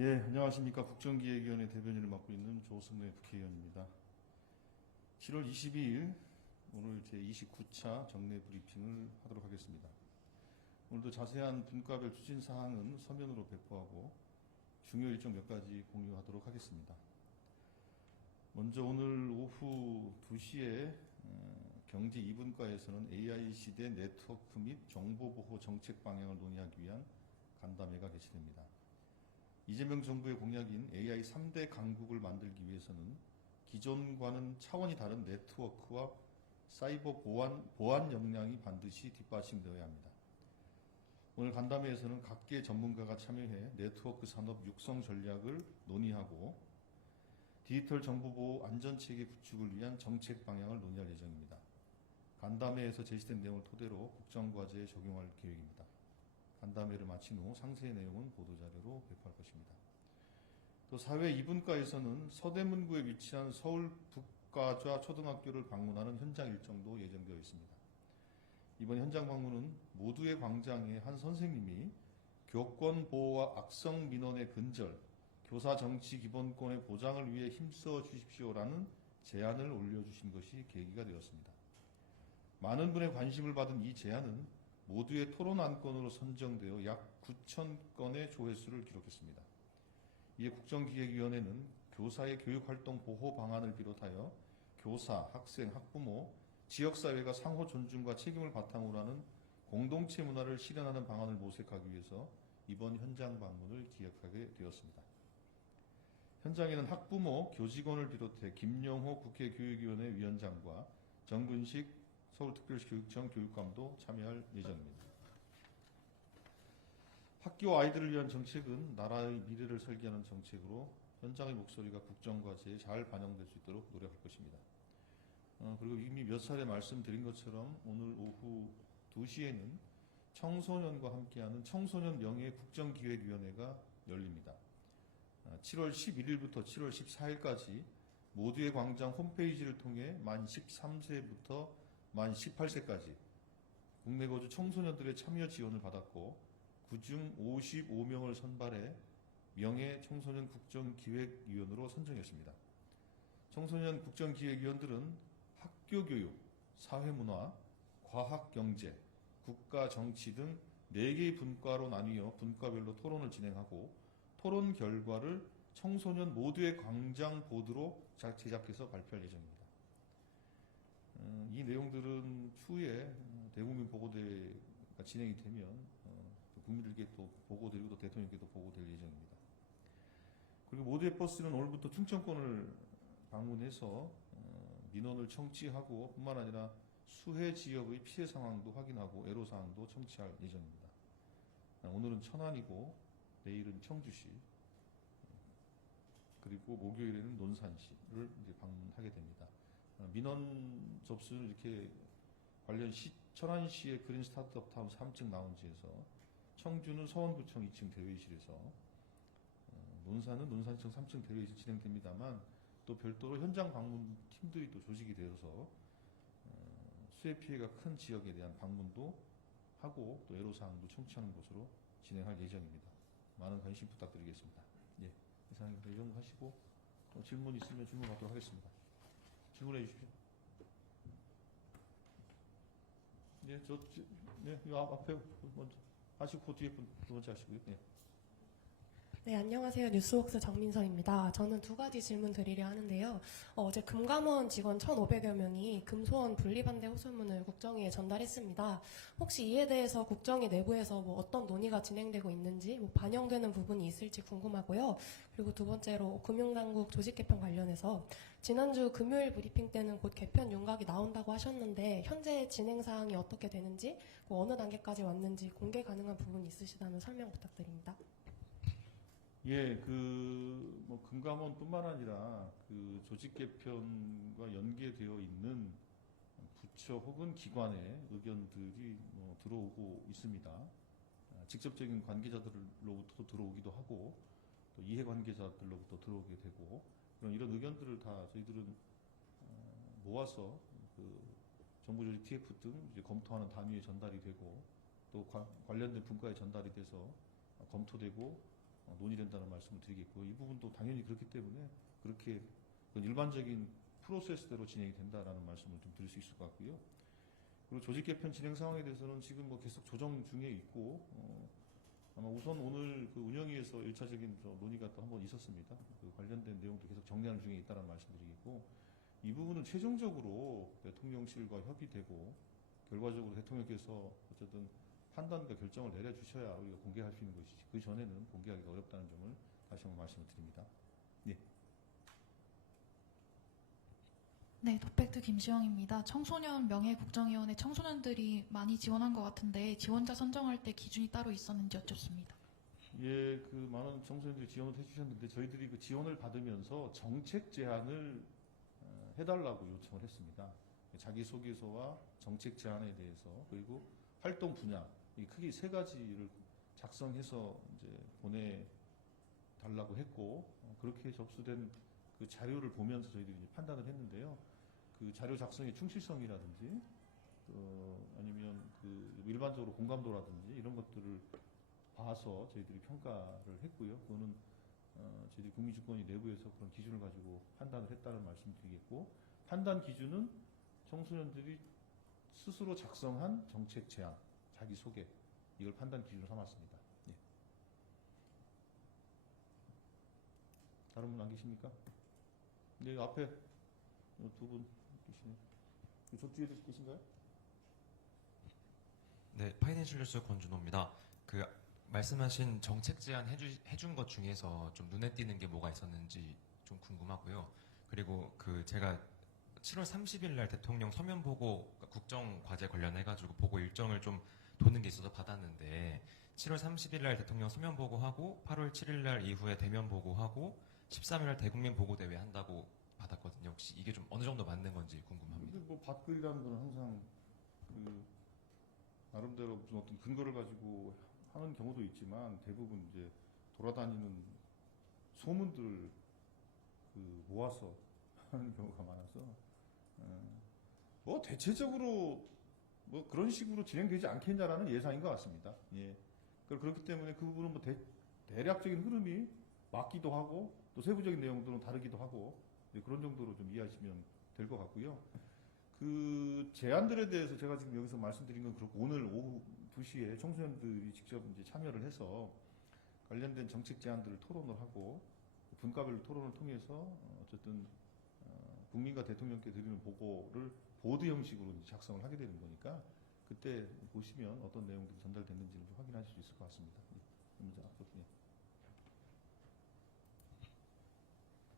예, 안녕하십니까. 국정기획위원회 대변인을 맡고 있는 조승래 국회의원입니다. 7월 22일 오늘 제29차 정례 브리핑을 하도록 하겠습니다. 오늘도 자세한 분과별 추진 사항은 서면으로 배포하고 중요 일정 몇 가지 공유하도록 하겠습니다. 먼저 오늘 오후 2시에 경제 2분과에서는 AI 시대 네트워크 및 정보보호 정책 방향을 논의하기 위한 간담회가 개최됩니다. 이재명 정부의 공약인 AI 3대 강국을 만들기 위해서는 기존과는 차원이 다른 네트워크와 사이버 보안 역량이 반드시 뒷받침되어야 합니다. 오늘 간담회에서는 각계 전문가가 참여해 네트워크 산업 육성 전략을 논의하고 디지털 정보보호 안전체계 구축을 위한 정책 방향을 논의할 예정입니다. 간담회에서 제시된 내용을 토대로 국정과제에 적용할 계획입니다. 간담회를 마친 후 상세의 내용은 보도자료로 배포할 것입니다. 또 사회 2분과에서는 서대문구에 위치한 서울 북가좌 초등학교를 방문하는 현장 일정도 예정되어 있습니다. 이번 현장 방문은 모두의 광장에 한 선생님이 교권 보호와 악성 민원의 근절, 교사 정치 기본권의 보장을 위해 힘써 주십시오라는 제안을 올려주신 것이 계기가 되었습니다. 많은 분의 관심을 받은 이 제안은 모두의 토론 안건으로 선정되어 약 9천 건의 조회수를 기록했습니다. 이에 국정기획위원회는 교사의 교육활동 보호 방안을 비롯하여 교사, 학생, 학부모, 지역사회가 상호 존중과 책임을 바탕으로 하는 공동체 문화를 실현하는 방안을 모색하기 위해서 이번 현장 방문을 기획하게 되었습니다. 현장에는 학부모, 교직원을 비롯해 김영호 국회 교육위원회 위원장과 정근식 서울특별시 교육청 교육감도 참여할 예정입니다. 학교 아이들을 위한 정책은 나라의 미래를 설계하는 정책으로 현장의 목소리가 국정과제에 잘 반영될 수 있도록 노력할 것입니다. 그리고 이미 몇 차례 말씀드린 것처럼 오늘 오후 2시에는 청소년과 함께하는 청소년 명예 국정기획위원회가 열립니다. 7월 11일부터 7월 14일까지 모두의 광장 홈페이지를 통해 만 13세부터 만 18세까지 국내 거주 청소년들의 참여 지원을 받았고 그중 55명을 선발해 명예 청소년 국정기획위원으로 선정했습니다. 청소년 국정기획위원들은 학교교육, 사회문화, 과학경제, 국가정치 등 4개의 분과로 나뉘어 분과별로 토론을 진행하고 토론 결과를 청소년 모두의 광장 보드로 제작해서 발표할 예정입니다. 이 내용들은 추후에 대국민 보고대가 진행이 되면 국민들께 또 보고드리고 또 대통령께도 보고될 예정입니다. 그리고 모두의 버스는 오늘부터 충청권을 방문해서 민원을 청취하고 뿐만 아니라 수해 지역의 피해 상황도 확인하고 애로사항도 청취할 예정입니다. 오늘은 천안이고 내일은 청주시 그리고 목요일에는 논산시를 이제 방문하게 됩니다. 민원 접수는 이렇게 관련 천안시의 그린 스타트업 타운 3층 라운지에서 청주는 서원구청 2층 대회의실에서 논산은 논산청 3층 대회의실 진행됩니다만 또 별도로 현장 방문 팀들이 또 조직이 되어서 수해 피해가 큰 지역에 대한 방문도 하고 또 애로사항도 청취하는 것으로 진행할 예정입니다. 많은 관심 부탁드리겠습니다. 예, 이상입니다. 이 정도 하시고 또 질문 있으면 질문 받도록 하겠습니다. 질문해 주십시오. 네, 네, 이 앞에 먼저 하시고 뒤에 두 번째 하시고요. 네. 네, 안녕하세요. 뉴스웍스 정민서입니다. 저는 2가지 질문 드리려 하는데요. 어제 금감원 직원 1,500여 명이 금소원 분리반대 호소문을 국정위에 전달했습니다. 혹시 이에 대해서 국정위 내부에서 어떤 논의가 진행되고 있는지 반영되는 부분이 있을지 궁금하고요. 그리고 두 번째로 금융당국 조직 개편 관련해서 지난주 금요일 브리핑 때는 곧 개편 윤곽이 나온다고 하셨는데 현재 진행 사항이 어떻게 되는지 어느 단계까지 왔는지 공개 가능한 부분이 있으시다면 설명 부탁드립니다. 예, 금감원뿐만 아니라 조직 개편과 연계되어 있는 부처 혹은 기관의 의견들이 들어오고 있습니다. 직접적인 관계자들로부터 들어오기도 하고 또 이해관계자들로부터 들어오게 되고 이런 의견들을 다 저희들은 모아서 정부조직 TF 등 이제 검토하는 단위에 전달이 되고 또 관련된 분과에 전달이 돼서 검토되고 논의된다는 말씀을 드리겠고, 이 부분도 당연히 그렇기 때문에 그렇게 일반적인 프로세스대로 진행이 된다라는 말씀을 좀 드릴 수 있을 것 같고요. 그리고 조직 개편 진행 상황에 대해서는 지금 뭐 계속 조정 중에 있고, 아마 우선 오늘 그 운영위에서 1차적인 논의가 또 한번 있었습니다. 그 관련된 내용도 계속 정리하는 중에 있다는 말씀드리겠고, 이 부분은 최종적으로 대통령실과 협의되고 결과적으로 대통령께서 어쨌든 판단과 결정을 내려주셔야 우리가 공개할 수 있는 것이지, 그 전에는 공개하기가 어렵다는 점을 다시 한번 말씀을 드립니다. 예. 네, 덕팩트 김시영입니다. 청소년 명예국정위원회 청소년들이 많이 지원한 것 같은데 지원자 선정할 때 기준이 따로 있었는지 여쭙습니다. 예, 그 많은 청소년들이 지원을 해주셨는데 저희들이 그 지원을 받으면서 정책 제안을 해달라고 요청을 했습니다. 자기소개서와 정책 제안에 대해서, 그리고 활동 분야, 이 크게 세 가지를 작성해서 이제 보내달라고 했고, 그렇게 접수된 그 자료를 보면서 저희들이 이제 판단을 했는데요. 그 자료 작성의 충실성이라든지, 아니면 그 일반적으로 공감도라든지 이런 것들을 봐서 저희들이 평가를 했고요. 그거는 저희들이 국민주권위 내부에서 그런 기준을 가지고 판단을 했다는 말씀드리겠고, 판단 기준은 청소년들이 스스로 작성한 정책 제안, 자기소개, 이걸 판단 기준으로 삼았습니다. 예. 다른 분 안 계십니까? 네, 앞에 두 분 계시네요. 저 뒤에도 계신가요? 네, 파이낸셜 뉴스 권준호입니다. 그 말씀하신 정책 제안 해준 것 중에서 좀 눈에 띄는 게 뭐가 있었는지 좀 궁금하고요. 그리고 그 제가 7월 30일 날 대통령 서면 보고 국정 과제 관련해가지고 보고 일정을 좀 도는 게 있어서 받았는데 7월 30일 날 대통령 서면 보고하고 8월 7일 날 이후에 대면 보고하고 13일 날 대국민 보고 대회 한다고 받았거든요. 혹시 이게 좀 어느 정도 맞는 건지 궁금합니다. 근데 뭐 밭글이라는 건 항상 그 나름대로 무슨 어떤 근거를 가지고 하는 경우도 있지만 대부분 이제 돌아다니는 소문들 그 모아서 하는 경우가 많아서 뭐 대체적으로 뭐 그런 식으로 진행되지 않겠냐라는 예상인 것 같습니다. 예. 그렇기 때문에 그 부분은 뭐 대략적인 흐름이 맞기도 하고 또 세부적인 내용들은 다르기도 하고 그런 정도로 좀 이해하시면 될 것 같고요. 그 제안들에 대해서 제가 지금 여기서 말씀드린 건 그렇고, 오늘 오후 2시에 청소년들이 직접 이제 참여를 해서 관련된 정책 제안들을 토론을 하고 분과별 토론을 통해서 어쨌든 국민과 대통령께 드리는 보고를 보드 형식으로 이제 작성을 하게 되는 거니까 그때 보시면 어떤 내용들이 전달됐는지를 좀 확인하실 수 있을 것 같습니다. 예.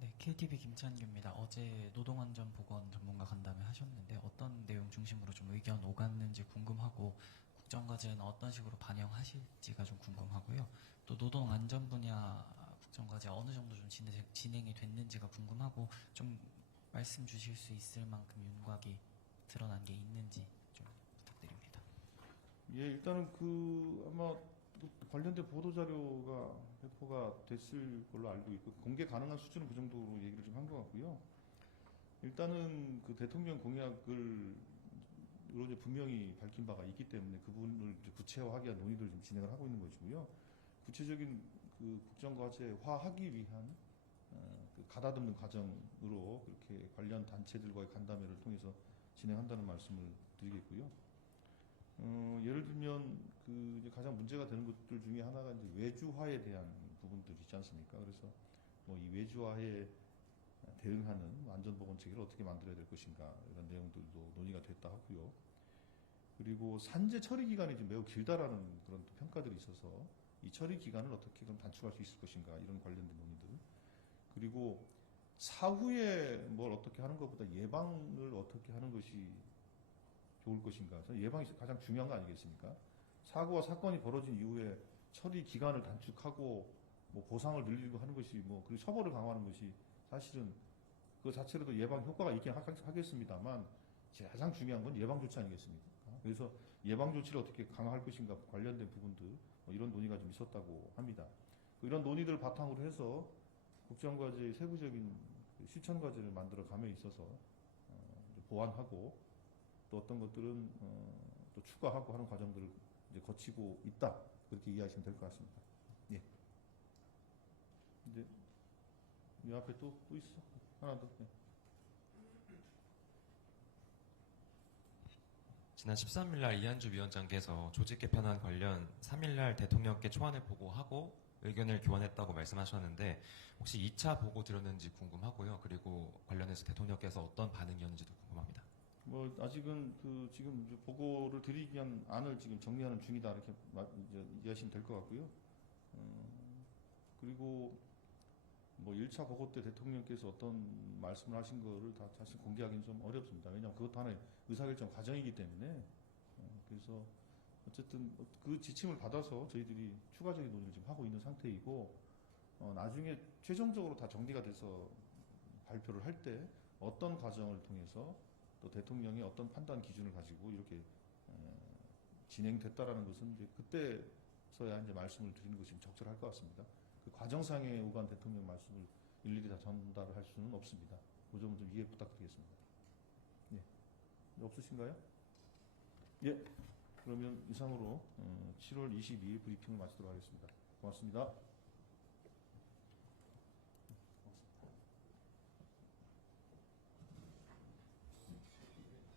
네, KTV 김찬규입니다. 어제 노동안전보건 전문가 간담회 하셨는데 어떤 내용 중심으로 좀 의견 오갔는지 궁금하고 국정과제는 어떤 식으로 반영하실지가 좀 궁금하고요. 또 노동안전 분야 국정과제 어느 정도 좀 진행이 됐는지가 궁금하고 좀 말씀 주실 수 있을 만큼 윤곽이 드러난 게 있는지 좀 부탁드립니다. 예, 일단은 그 아마 그 관련된 보도 자료가 배포가 됐을 걸로 알고 있고 공개 가능한 수준은 그 정도로 얘기를 좀 한 것 같고요. 일단은 그 대통령 공약을 이제 분명히 밝힌 바가 있기 때문에 그 부분을 구체화하기 위한 논의를 좀 진행을 하고 있는 것이고요. 구체적인 그 국정과제화하기 위한 그 가다듬는 과정으로 그렇게 관련 단체들과의 간담회를 통해서 진행한다는 말씀을 드리겠고요. 예를 들면 그 이제 가장 문제가 되는 것들 중에 하나가 이제 외주화에 대한 부분들이 있지 않습니까? 그래서 뭐 이 외주화에 대응하는 안전보건 체계를 어떻게 만들어야 될 것인가 이런 내용들도 논의가 됐다 하고요. 그리고 산재 처리 기간이 좀 매우 길다라는 그런 또 평가들이 있어서 이 처리 기간을 어떻게 그럼 단축할 수 있을 것인가 이런 관련된 논의들. 그리고 사후에 뭘 어떻게 하는 것보다 예방을 어떻게 하는 것이 좋을 것인가. 예방이 가장 중요한 거 아니겠습니까? 사고와 사건이 벌어진 이후에 처리 기간을 단축하고 뭐 보상을 늘리고 하는 것이 뭐 그리고 처벌을 강화하는 것이 사실은 그 자체로도 예방 효과가 있긴 하겠습니다만 가장 중요한 건 예방 조치 아니겠습니까? 그래서 예방 조치를 어떻게 강화할 것인가 관련된 부분들 뭐 이런 논의가 좀 있었다고 합니다. 이런 논의들을 바탕으로 해서 국정과제의 세부적인 실천 과제를 만들어 감에 있어서 보완하고 또 어떤 것들은 또 추가하고 하는 과정들을 이제 거치고 있다 그렇게 이해하시면 될 것 같습니다. 예. 이 앞에 또 있어. 하나 더. 네. 지난 13일 날 이한주 위원장께서 조직 개편안 관련 3일 날 대통령께 초안을 보고하고 의견을 교환했다고 말씀하셨는데 혹시 2차 보고 들었는지 궁금하고요. 그리고 관련해서 대통령께서 어떤 반응이었는지도 궁금합니다. 뭐 아직은 그 지금 이제 보고를 드리기 위한 안을 지금 정리하는 중이다 이렇게 이제 이해하시면 될 것 같고요. 그리고 뭐 1차 보고 때 대통령께서 어떤 말씀을 하신 거를 다 사실 공개하기는 좀 어렵습니다. 왜냐하면 그것도 하나의 의사결정 과정이기 때문에 그래서 어쨌든 그 지침을 받아서 저희들이 추가적인 논의를 지금 하고 있는 상태이고 나중에 최종적으로 다 정리가 돼서 발표를 할 때 어떤 과정을 통해서 또 대통령이 어떤 판단 기준을 가지고 이렇게 진행됐다라는 것은 이제 그때서야 이제 말씀을 드리는 것이 적절할 것 같습니다. 그 과정상에 오간 대통령 말씀을 일일이 다 전달을 할 수는 없습니다. 그 점은 좀 이해 부탁드리겠습니다. 예. 없으신가요? 예. 그러면 이상으로 7월 22일 브리핑을 마치도록 하겠습니다. 고맙습니다.